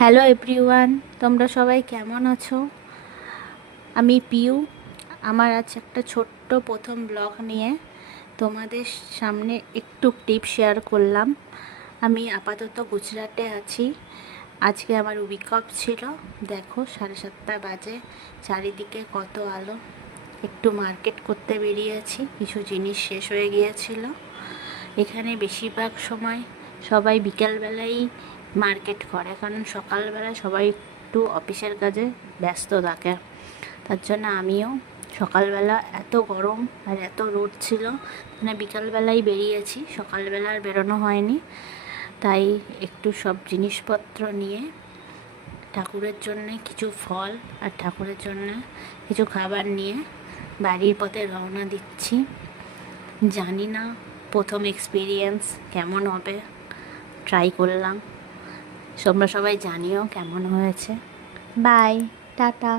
Hello everyone, তোমরা সবাই কেমন আছো? আমি পিউ। আমার আজ একটা ছোট্ট প্রথম ব্লগ নিয়ে তোমাদের সামনে একটু টিপ শেয়ার করলাম। আমি আপাতত গুজরাটে আছি। আজকে আমার উইক অফ ছিল। দেখো 7:30 বাজে, চারিদিকে কত আলো। একটু মার্কেট করতে বেরিয়েছি, কিছু জিনিস শেষ হয়ে গিয়েছিল। এখানে বেশিরভাগ সময় সবাই বিকেলবেলাই মার্কেট করে, কারণ সকালবেলা সবাই একটু অফিসের কাজে ব্যস্ত থাকে। তার জন্য আমিও সকালবেলা, এত গরম আর এত রোদ ছিল, মানে বিকালবেলাই বেরিয়েছি, সকালবেলা আর বেরোনো হয়নি। তাই একটু সব জিনিসপত্র নিয়ে ঠাকুরের জন্যে কিছু ফল আর ঠাকুরের জন্য কিছু খাবার নিয়ে বাড়ির পথে রওনা দিচ্ছি। জানি না প্রথম এক্সপিরিয়েন্স কেমন হবে, ট্রাই করলাম। তোমরা সবাই জানিও কেমন হয়েছে। Bye, tata.